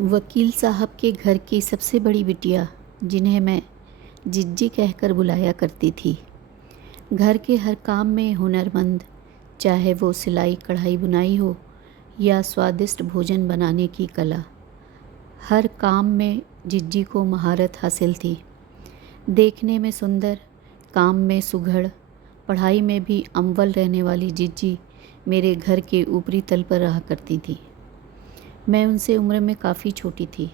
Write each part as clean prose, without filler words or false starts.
वकील साहब के घर की सबसे बड़ी बिटिया, जिन्हें मैं जिज्जी कहकर बुलाया करती थी, घर के हर काम में हुनरमंद, चाहे वो सिलाई कढ़ाई बुनाई हो या स्वादिष्ट भोजन बनाने की कला। हर काम में जिज्जी को महारत हासिल थी। देखने में सुंदर, काम में सुघड़, पढ़ाई में भी अव्वल रहने वाली जिज्जी मेरे घर के ऊपरी तल पर रहा करती थी। मैं उनसे उम्र में काफ़ी छोटी थी,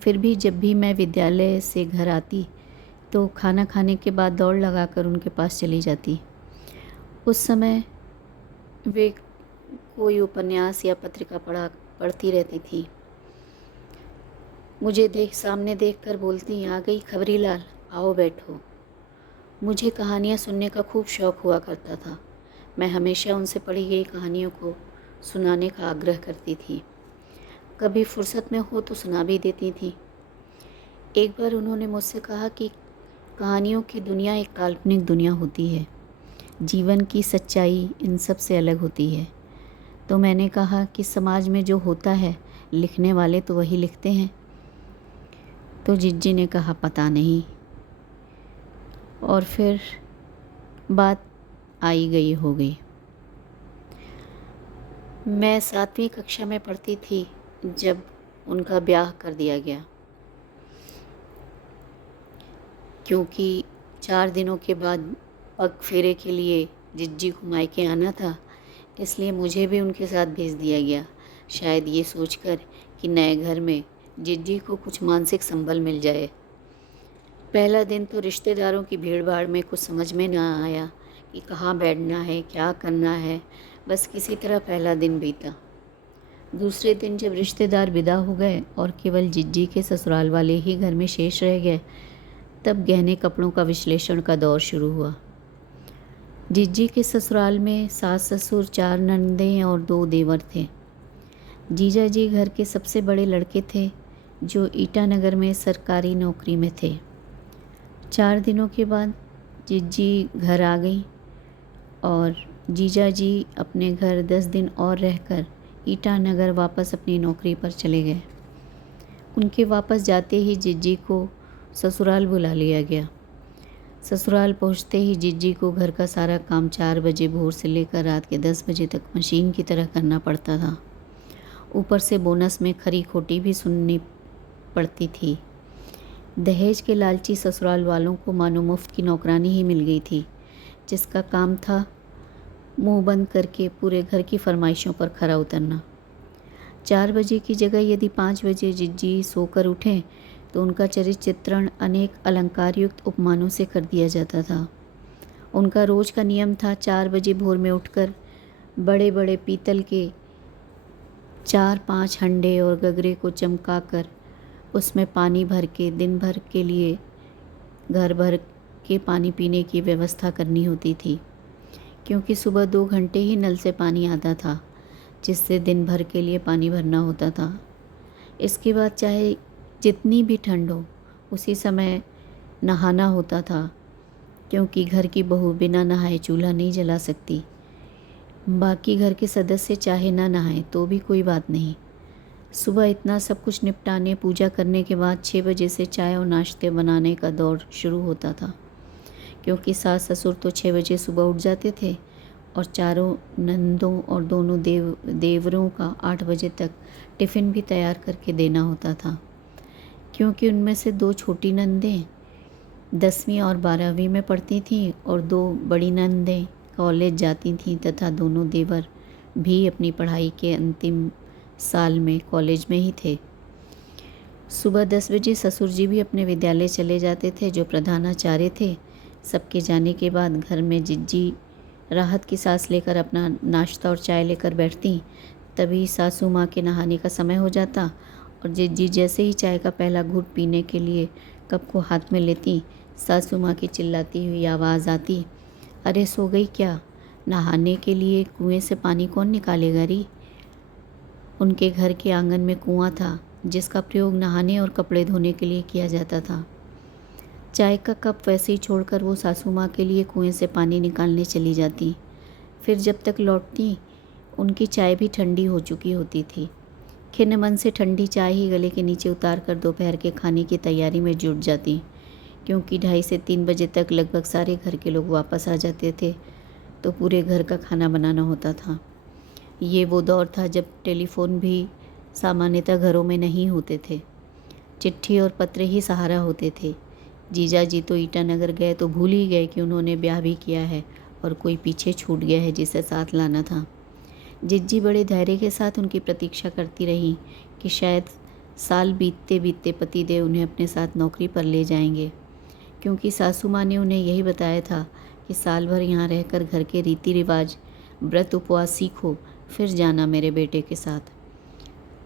फिर भी जब भी मैं विद्यालय से घर आती तो खाना खाने के बाद दौड़ लगाकर उनके पास चली जाती। उस समय वे कोई उपन्यास या पत्रिका पढ़ती रहती थी। मुझे सामने देखकर बोलती, आ गई खबरीलाल, आओ बैठो। मुझे कहानियाँ सुनने का खूब शौक़ हुआ करता था। मैं हमेशा उनसे पढ़ी गई कहानियों को सुनाने का आग्रह करती थी। कभी फुर्सत में हो तो सुना भी देती थी। एक बार उन्होंने मुझसे कहा कि कहानियों की दुनिया एक काल्पनिक दुनिया होती है, जीवन की सच्चाई इन सब से अलग होती है। तो मैंने कहा कि समाज में जो होता है लिखने वाले तो वही लिखते हैं। तो जिज्जी ने कहा, पता नहीं। और फिर बात आई गई हो गई। मैं 7वीं कक्षा में पढ़ती थी जब उनका ब्याह कर दिया गया, क्योंकि 4 दिनों के बाद पग फेरे के लिए जिज्जी को मायके आना था, इसलिए मुझे भी उनके साथ भेज दिया गया, शायद ये सोचकर कि नए घर में जिज्जी को कुछ मानसिक संबल मिल जाए। पहला दिन तो रिश्तेदारों की भीड़ भाड़ में कुछ समझ में ना आया कि कहाँ बैठना है, क्या करना है। बस किसी तरह पहला दिन बीता। दूसरे दिन जब रिश्तेदार विदा हो गए और केवल जिज्जी के ससुराल वाले ही घर में शेष रह गए, तब गहने कपड़ों का विश्लेषण का दौर शुरू हुआ। जिज्जी के ससुराल में सास ससुर, 4 ननदें और 2 देवर थे। जीजा जी घर के सबसे बड़े लड़के थे, जो ईटानगर में सरकारी नौकरी में थे। 4 दिनों के बाद जिज्जी घर आ गई और जीजा जी अपने घर 10 दिन और रहकर ईटानगर वापस अपनी नौकरी पर चले गए। उनके वापस जाते ही जिज्जी को ससुराल बुला लिया गया। ससुराल पहुंचते ही जिज्जी को घर का सारा काम 4 बजे भोर से लेकर रात के 10 बजे तक मशीन की तरह करना पड़ता था। ऊपर से बोनस में खरी खोटी भी सुननी पड़ती थी। दहेज के लालची ससुराल वालों को मानो मुफ्त की नौकरानी ही मिल गई थी, जिसका काम था मुंह बंद करके पूरे घर की फरमाइशों पर खरा उतरना। 4 बजे की जगह यदि 5 बजे जिज्जी सोकर उठें तो उनका चरित्र चित्रण अनेक अलंकार युक्त उपमानों से कर दिया जाता था। उनका रोज़ का नियम था 4 बजे भोर में उठकर बड़े बड़े पीतल के 4-5 हंडे और गगरे को चमकाकर उसमें पानी भर के दिन भर के लिए घर भर के पानी पीने की व्यवस्था करनी होती थी, क्योंकि सुबह 2 घंटे ही नल से पानी आता था, जिससे दिन भर के लिए पानी भरना होता था। इसके बाद चाहे जितनी भी ठंड हो, उसी समय नहाना होता था, क्योंकि घर की बहू बिना नहाए चूल्हा नहीं जला सकती। बाकी घर के सदस्य चाहे ना नहाएं तो भी कोई बात नहीं। सुबह इतना सब कुछ निपटाने, पूजा करने के बाद 6 बजे से चाय और नाश्ते बनाने का दौर शुरू होता था, क्योंकि सास ससुर तो 6 बजे सुबह उठ जाते थे और चारों नंदों और दोनों देवरों का 8 बजे तक टिफ़िन भी तैयार करके देना होता था। क्योंकि उनमें से 2 छोटी नंदें 10वीं और 12वीं में पढ़ती थीं और 2 बड़ी नंदें कॉलेज जाती थीं, तथा दोनों देवर भी अपनी पढ़ाई के अंतिम साल में कॉलेज में ही थे। सुबह 10 बजे ससुर जी भी अपने विद्यालय चले जाते थे, जो प्रधानाचार्य थे। सबके जाने के बाद घर में जिज्जी राहत की सांस लेकर अपना नाश्ता और चाय लेकर बैठती। तभी सासू माँ के नहाने का समय हो जाता और जिज्जी जैसे ही चाय का पहला घूंट पीने के लिए कप को हाथ में लेती, सासू माँ की चिल्लाती हुई आवाज़ आती, अरे सो गई क्या? नहाने के लिए कुएं से पानी कौन निकालेगा री? उनके घर के आंगन में कुआं था, जिसका प्रयोग नहाने और कपड़े धोने के लिए किया जाता था। चाय का कप वैसे ही छोड़कर वो सासू माँ के लिए कुएं से पानी निकालने चली जाती। फिर जब तक लौटती, उनकी चाय भी ठंडी हो चुकी होती थी। खिन्न मन से ठंडी चाय ही गले के नीचे उतार कर दोपहर के खाने की तैयारी में जुट जाती, क्योंकि 2:30 से 3 बजे तक लगभग सारे घर के लोग वापस आ जाते थे, तो पूरे घर का खाना बनाना होता था। ये वो दौर था जब टेलीफोन भी सामान्यतः घरों में नहीं होते थे। चिट्ठी और पत्र ही सहारा होते थे। जीजा जी तो ईटानगर गए तो भूल ही गए कि उन्होंने ब्याह भी किया है और कोई पीछे छूट गया है जिसे साथ लाना था। जिज्जी बड़े धैर्य के साथ उनकी प्रतीक्षा करती रही कि शायद साल बीतते बीतते पतिदेव उन्हें अपने साथ नौकरी पर ले जाएंगे, क्योंकि सासू माँ ने उन्हें यही बताया था कि साल भर यहाँ रहकर घर के रीति रिवाज, व्रत उपवास सीखो, फिर जाना मेरे बेटे के साथ।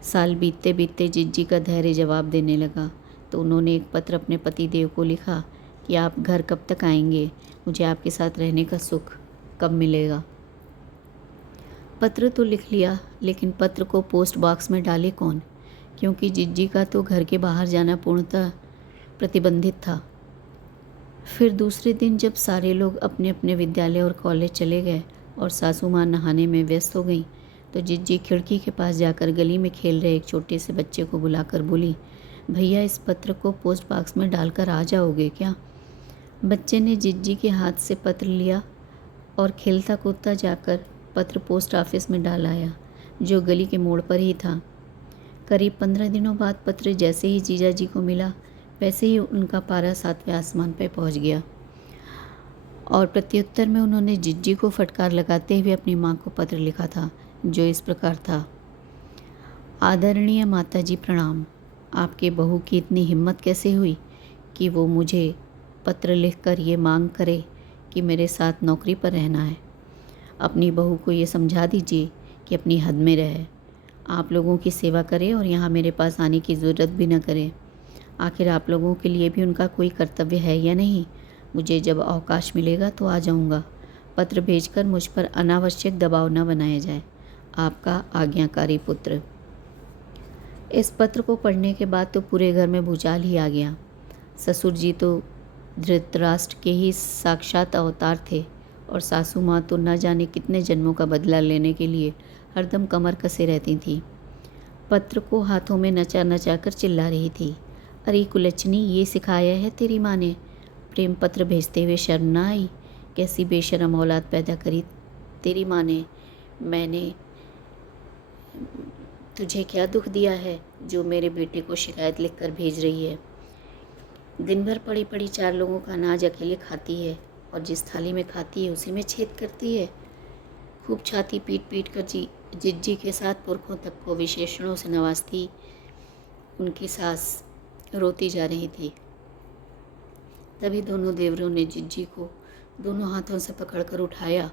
साल बीतते बीतते जिज्जी का धैर्य जवाब देने लगा, तो उन्होंने एक पत्र अपने पतिदेव को लिखा कि आप घर कब तक आएंगे, मुझे आपके साथ रहने का सुख कब मिलेगा। पत्र तो लिख लिया, लेकिन पत्र को पोस्ट बॉक्स में डाले कौन, क्योंकि जिज्जी का तो घर के बाहर जाना पूर्णतः प्रतिबंधित था। फिर दूसरे दिन जब सारे लोग अपने अपने विद्यालय और कॉलेज चले गए और सासू माँ नहाने में व्यस्त हो गई, तो जिज्जी खिड़की के पास जाकर गली में खेल रहे एक छोटे से बच्चे को बुलाकर बोली, भैया इस पत्र को पोस्ट बॉक्स में डालकर आ जाओगे क्या। बच्चे ने जिज्जी के हाथ से पत्र लिया और खेलता कूदता जाकर पत्र पोस्ट ऑफिस में डाल आया, जो गली के मोड़ पर ही था। करीब 15 दिनों बाद पत्र जैसे ही जीजा जी को मिला, वैसे ही उनका पारा 7वें आसमान पर पहुंच गया और प्रत्युत्तर में उन्होंने जिज्जी को फटकार लगाते हुए अपनी माँ को पत्र लिखा था, जो इस प्रकार था। आदरणीय माता जी प्रणाम। आपके बहू की इतनी हिम्मत कैसे हुई कि वो मुझे पत्र लिखकर ये मांग करे कि मेरे साथ नौकरी पर रहना है। अपनी बहू को ये समझा दीजिए कि अपनी हद में रहे, आप लोगों की सेवा करे और यहाँ मेरे पास आने की ज़रूरत भी न करे। आखिर आप लोगों के लिए भी उनका कोई कर्तव्य है या नहीं। मुझे जब अवकाश मिलेगा तो आ जाऊँगा। पत्र भेजकर मुझ पर अनावश्यक दबाव न बनाया जाए। आपका आज्ञाकारी पुत्र। इस पत्र को पढ़ने के बाद तो पूरे घर में भूचाल ही आ गया। ससुर जी तो धृतराष्ट्र के ही साक्षात अवतार थे और सासू माँ तो न जाने कितने जन्मों का बदला लेने के लिए हरदम कमर कसे रहती थी। पत्र को हाथों में नचा नचा कर चिल्ला रही थी, अरे कुलच्छनी, ये सिखाया है तेरी माँ ने। प्रेम पत्र भेजते हुए शर्म ना आई। कैसी बेशरम औलाद पैदा करी तेरी माँ ने। मैंने तुझे क्या दुख दिया है जो मेरे बेटे को शिकायत लिखकर भेज रही है। दिन भर पड़ी पड़ी 4 लोगों का अनाज अकेले खाती है और जिस थाली में खाती है उसी में छेद करती है। खूब छाती पीट पीट कर जिज्जी के साथ पुरखों तक को विशेषणों से नवाजती उनकी सास रोती जा रही थी। तभी दोनों देवरों ने जिज्जी को दोनों हाथों से पकड़कर उठाया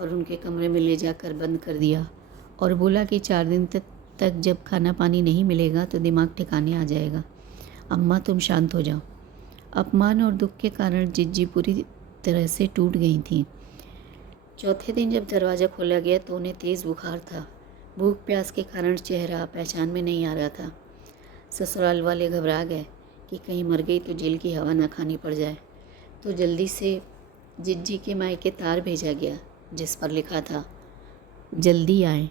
और उनके कमरे में ले जाकर बंद कर दिया और बोला कि 4 दिन तक जब खाना पानी नहीं मिलेगा तो दिमाग ठिकाने आ जाएगा। अम्मा तुम शांत हो जाओ। अपमान और दुख के कारण जिज्जी पूरी तरह से टूट गई थीं। चौथे दिन जब दरवाज़ा खोला गया तो उन्हें तेज़ बुखार था। भूख प्यास के कारण चेहरा पहचान में नहीं आ रहा था। ससुराल वाले घबरा गए कि कहीं मर गई तो जेल की हवा न खानी पड़ जाए, तो जल्दी से जिज्जी के मायके तार भेजा गया जिस पर लिखा था, जल्दी आए।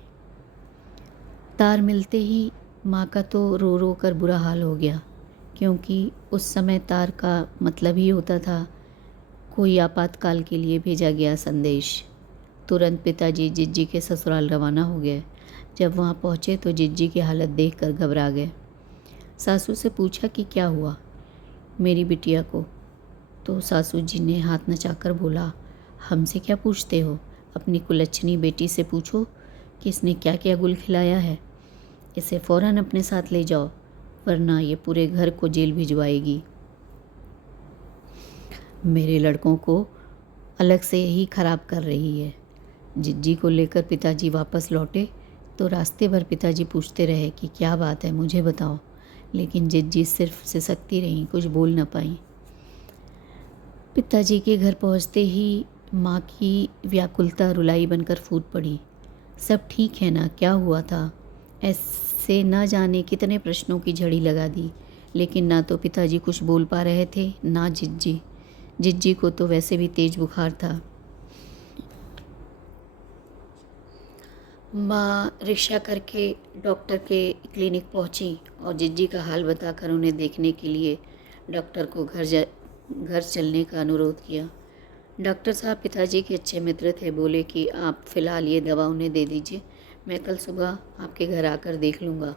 तार मिलते ही माँ का तो रो रो कर बुरा हाल हो गया, क्योंकि उस समय तार का मतलब ही होता था कोई आपातकाल के लिए भेजा गया संदेश। तुरंत पिताजी जिज्जी के ससुराल रवाना हो गए। जब वहाँ पहुँचे तो जिज्जी की हालत देखकर घबरा गए। सासू से पूछा कि क्या हुआ मेरी बिटिया को, तो सासू जी ने हाथ नचाकर बोला, हमसे क्या पूछते हो, अपनी कुलच्छनी बेटी से पूछो कि इसने क्या क्या गुल खिलाया है। इसे फ़ौरन अपने साथ ले जाओ, वरना ये पूरे घर को जेल भिजवाएगी। मेरे लड़कों को अलग से ही खराब कर रही है। जिज्जी को लेकर पिताजी वापस लौटे तो रास्ते भर पिताजी पूछते रहे कि क्या बात है, मुझे बताओ, लेकिन जिज्जी सिर्फ सिसकती रहीं, कुछ बोल न पाई। पिताजी के घर पहुंचते ही माँ की व्याकुलता रुलाई बनकर फूट पड़ी। सब ठीक है ना, क्या हुआ था। ऐसे न जाने कितने प्रश्नों की झड़ी लगा दी, लेकिन ना तो पिताजी कुछ बोल पा रहे थे ना जिज्जी। जिज्जी को तो वैसे भी तेज बुखार था। माँ रिक्शा करके डॉक्टर के क्लिनिक पहुंची और जिज्जी का हाल बताकर उन्हें देखने के लिए डॉक्टर को घर चलने का अनुरोध किया। डॉक्टर साहब पिताजी के अच्छे मित्र थे। बोले कि आप फ़िलहाल ये दवा उन्हें दे दीजिए, मैं कल सुबह आपके घर आकर देख लूँगा।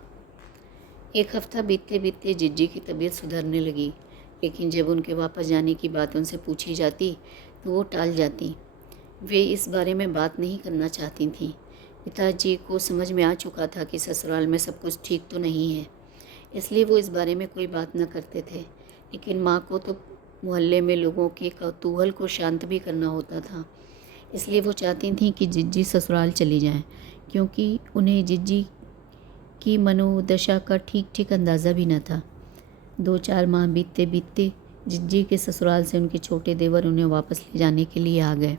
एक हफ्ता बीतते बीतते जिज्जी की तबीयत सुधरने लगी, लेकिन जब उनके वापस जाने की बात उनसे पूछी जाती तो वो टाल जाती। वे इस बारे में बात नहीं करना चाहती थीं। पिताजी को समझ में आ चुका था कि ससुराल में सब कुछ ठीक तो नहीं है, इसलिए वो इस बारे में कोई बात न करते थे। लेकिन माँ को तो मोहल्ले में लोगों के कौतूहल को शांत भी करना होता था, इसलिए वो चाहती थीं कि जिज्जी ससुराल चली जाएं, क्योंकि उन्हें जिज्जी की मनोदशा का ठीक ठीक अंदाज़ा भी न था। 2-4 माह बीतते बीतते जिज्जी के ससुराल से उनके छोटे देवर उन्हें वापस ले जाने के लिए आ गए।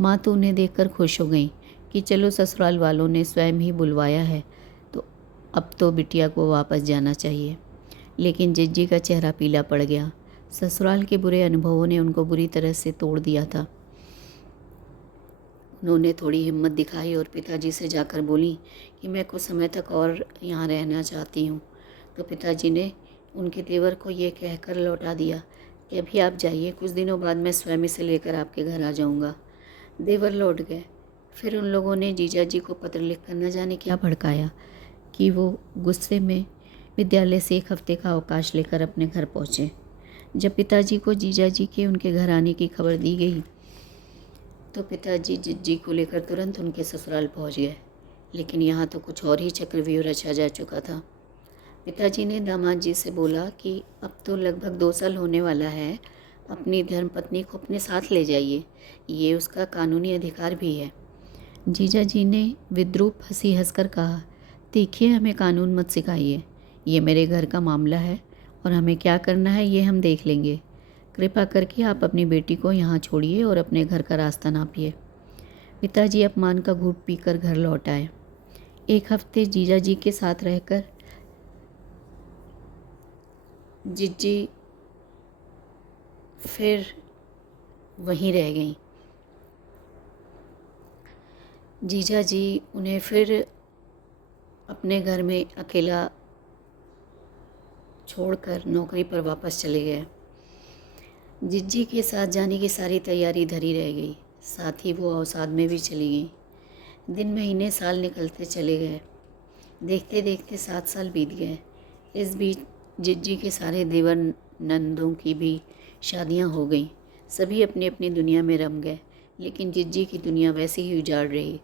माँ तो उन्हें देखकर खुश हो गई कि चलो ससुराल वालों ने स्वयं ही बुलवाया है, तो अब तो बिटिया को वापस जाना चाहिए। लेकिन जिज्जी का चेहरा पीला पड़ गया। ससुराल के बुरे अनुभवों ने उनको बुरी तरह से तोड़ दिया था। उन्होंने थोड़ी हिम्मत दिखाई और पिताजी से जाकर बोली कि मैं कुछ समय तक और यहाँ रहना चाहती हूँ। तो पिताजी ने उनके देवर को ये कहकर लौटा दिया कि अभी आप जाइए, कुछ दिनों बाद मैं स्वयं इसे लेकर आपके घर आ जाऊँगा। देवर लौट गए। फिर उन लोगों ने जीजा जी को पत्र लिखकर न जाने क्या भड़काया कि वो गुस्से में विद्यालय से 1 हफ्ते का अवकाश लेकर अपने घर पहुँचे। जब पिताजी को जीजा जी के उनके घर आने की खबर दी गई तो पिताजी जिज्जी को लेकर तुरंत उनके ससुराल पहुंच गए। लेकिन यहाँ तो कुछ और ही चक्रव्यूह रचा जा चुका था। पिताजी ने दामाद जी से बोला कि अब तो लगभग 2 साल होने वाला है, अपनी धर्मपत्नी को अपने साथ ले जाइए, ये उसका कानूनी अधिकार भी है। जीजा जी ने विद्रूप हंसी हंसकर कहा, देखिए हमें कानून मत सिखाइए, ये मेरे घर का मामला है और हमें क्या करना है ये हम देख लेंगे। कृपा करके आप अपनी बेटी को यहाँ छोड़िए और अपने घर का रास्ता नापिए। पिताजी अपमान का घूंट पीकर घर लौट आए। 1 हफ्ते जीजा जी के साथ रहकर जिज्जी फिर वहीं रह गईं। जीजा जी उन्हें फिर अपने घर में अकेला छोड़कर नौकरी पर वापस चले गए। जिज्जी के साथ जाने की सारी तैयारी धरी रह गई, साथ ही वो अवसाद में भी चली गई। दिन महीने साल निकलते चले गए। देखते देखते 7 साल बीत गए। इस बीच जिज्जी के सारे देवर नंदों की भी शादियां हो गईं। सभी अपनी अपनी दुनिया में रम गए, लेकिन जिज्जी की दुनिया वैसे ही उजाड़ रही।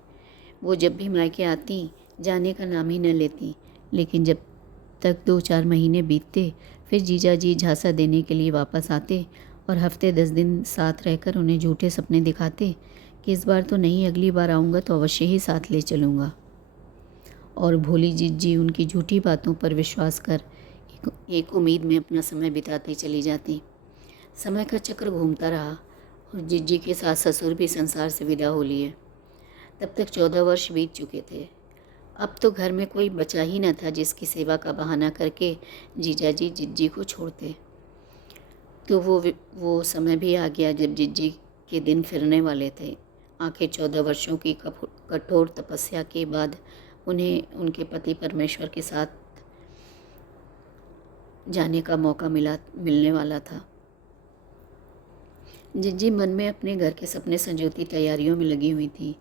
वो जब भी मायके आती जाने का नाम ही न लेती। लेकिन जब तक 2-4 महीने बीतते, फिर जीजा जी झांसा देने के लिए वापस आते और हफ्ते 10 दिन साथ रहकर उन्हें झूठे सपने दिखाते कि इस बार तो नहीं, अगली बार आऊँगा तो अवश्य ही साथ ले चलूँगा। और भोली जिज्जी उनकी झूठी बातों पर विश्वास कर एक उम्मीद में अपना समय बिताती चली जाती। समय का चक्र घूमता रहा और जिज्जी के सास ससुर भी संसार से विदा हो लिए। तब तक 14 वर्ष बीत चुके थे। अब तो घर में कोई बचा ही न था जिसकी सेवा का बहाना करके जीजा जी जिज्जी को छोड़ते। तो वो समय भी आ गया जब जिज्जी के दिन फिरने वाले थे। आखिर 14 वर्षों की कठोर तपस्या के बाद उन्हें उनके पति परमेश्वर के साथ जाने का मौका मिलने वाला था। जिज्जी मन में अपने घर के सपने संजोती तैयारियों में लगी हुई थी।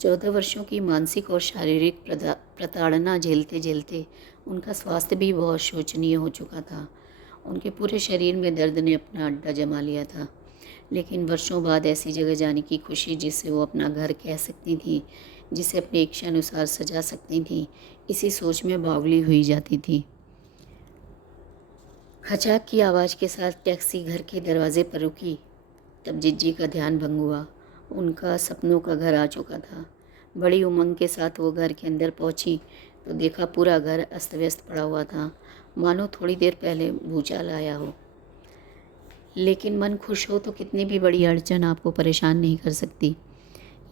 14 वर्षों की मानसिक और शारीरिक प्रताड़ना झेलते झेलते उनका स्वास्थ्य भी बहुत शोचनीय हो चुका था। उनके पूरे शरीर में दर्द ने अपना अड्डा जमा लिया था। लेकिन वर्षों बाद ऐसी जगह जाने की खुशी, जिसे वो अपना घर कह सकती थी, जिसे अपने इच्छा अनुसार सजा सकती थी, इसी सोच में बावली हुई जाती थी। खचाक की आवाज़ के साथ टैक्सी घर के दरवाजे पर रुकी। तब जिज्जी का ध्यान भंग हुआ। उनका सपनों का घर आ चुका था। बड़ी उमंग के साथ वो घर के अंदर पहुंची तो देखा पूरा घर अस्त व्यस्त पड़ा हुआ था, मानो थोड़ी देर पहले भूचाल आया हो। लेकिन मन खुश हो तो कितनी भी बड़ी अड़चन आपको परेशान नहीं कर सकती।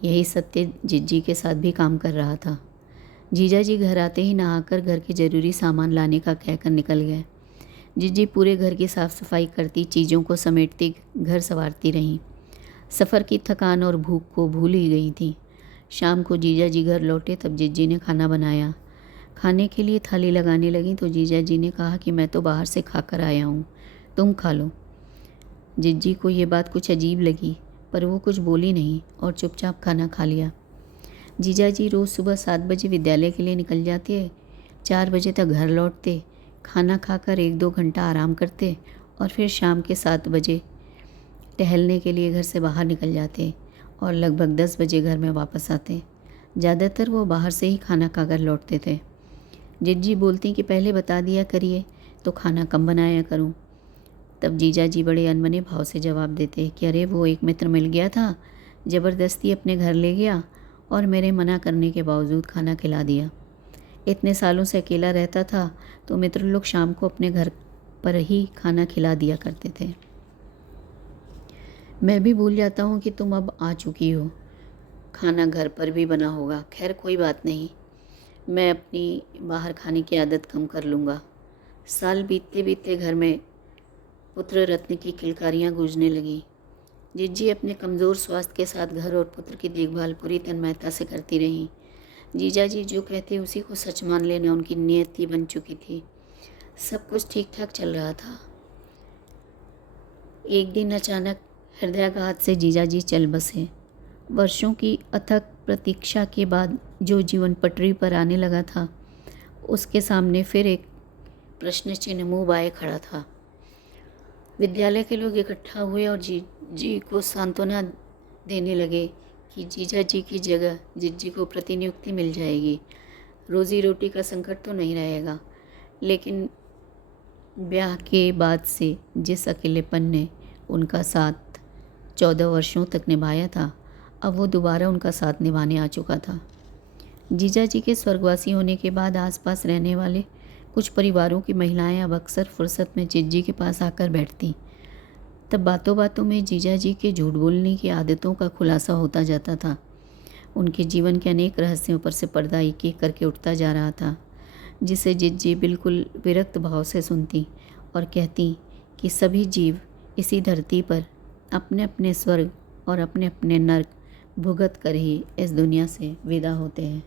यही सत्य जिज्जी के साथ भी काम कर रहा था। जीजा जी घर आते ही नहाकर घर के ज़रूरी सामान लाने का कहकर निकल गए। जिज्जी पूरे घर की साफ़ सफाई करती, चीज़ों को समेटती, घर संवारती रहीं। सफ़र की थकान और भूख को भूल ही गई थी। शाम को जीजा जी घर लौटे तब जिज्जी ने खाना बनाया। खाने के लिए थाली लगाने लगी तो जीजा जी ने कहा कि मैं तो बाहर से खा कर आया हूँ, तुम खा लो। जिज्जी को ये बात कुछ अजीब लगी पर वो कुछ बोली नहीं और चुपचाप खाना खा लिया। जीजा जी रोज़ सुबह 7 बजे विद्यालय के लिए निकल जाते, 4 बजे तक घर लौटते, खाना खाकर 1-2 घंटा आराम करते और फिर शाम के 7 बजे टहलने के लिए घर से बाहर निकल जाते और लगभग 10 बजे घर में वापस आते। ज़्यादातर वो बाहर से ही खाना खाकर लौटते थे। जिज्जी बोलती कि पहले बता दिया करिए तो खाना कम बनाया करूं। तब जीजा जी बड़े अनमने भाव से जवाब देते कि अरे वो एक मित्र मिल गया था, ज़बरदस्ती अपने घर ले गया और मेरे मना करने के बावजूद खाना खिला दिया। इतने सालों से अकेला रहता था तो मित्र लोग शाम को अपने घर पर ही खाना खिला दिया करते थे। मैं भी भूल जाता हूँ कि तुम अब आ चुकी हो, खाना घर पर भी बना होगा। खैर कोई बात नहीं, मैं अपनी बाहर खाने की आदत कम कर लूँगा। साल बीतते बीतते घर में पुत्र रत्न की किलकारियाँ गूंजने लगीं। जिज्जी अपने कमज़ोर स्वास्थ्य के साथ घर और पुत्र की देखभाल पूरी तन्मयता से करती रहीं। जीजा जी जो कहते उसी को सच मान लेना उनकी नियति बन चुकी थी। सब कुछ ठीक ठाक चल रहा था। एक दिन अचानक हृदयाघात से जीजा जी चल बसे। वर्षों की अथक प्रतीक्षा के बाद जो जीवन पटरी पर आने लगा था, उसके सामने फिर एक प्रश्न चिन्ह मुँह बाए खड़ा था। विद्यालय के लोग इकट्ठा हुए और जी को सांत्वना देने लगे कि जीजा जी की जगह जिज्जी को प्रतिनियुक्ति मिल जाएगी। रोज़ी रोटी का संकट तो नहीं रहेगा, लेकिन ब्याह के बाद से जिस अकेलेपन ने उनका साथ 14 वर्षों तक निभाया था, अब वो दोबारा उनका साथ निभाने आ चुका था। जीजा जी के स्वर्गवासी होने के बाद आसपास रहने वाले कुछ परिवारों की महिलाएं अब अक्सर फुर्सत में जिज्जी के पास आकर बैठती। तब बातों बातों में जीजा जी के झूठ बोलने की आदतों का खुलासा होता जाता था। उनके जीवन के अनेक रहस्यों पर से पर्दा एक एक करके उठता जा रहा था, जिसे जिज्जी बिल्कुल विरक्त भाव से सुनती और कहती कि सभी जीव इसी धरती पर अपने अपने स्वर्ग और अपने अपने नर्क भुगत कर ही इस दुनिया से विदा होते हैं।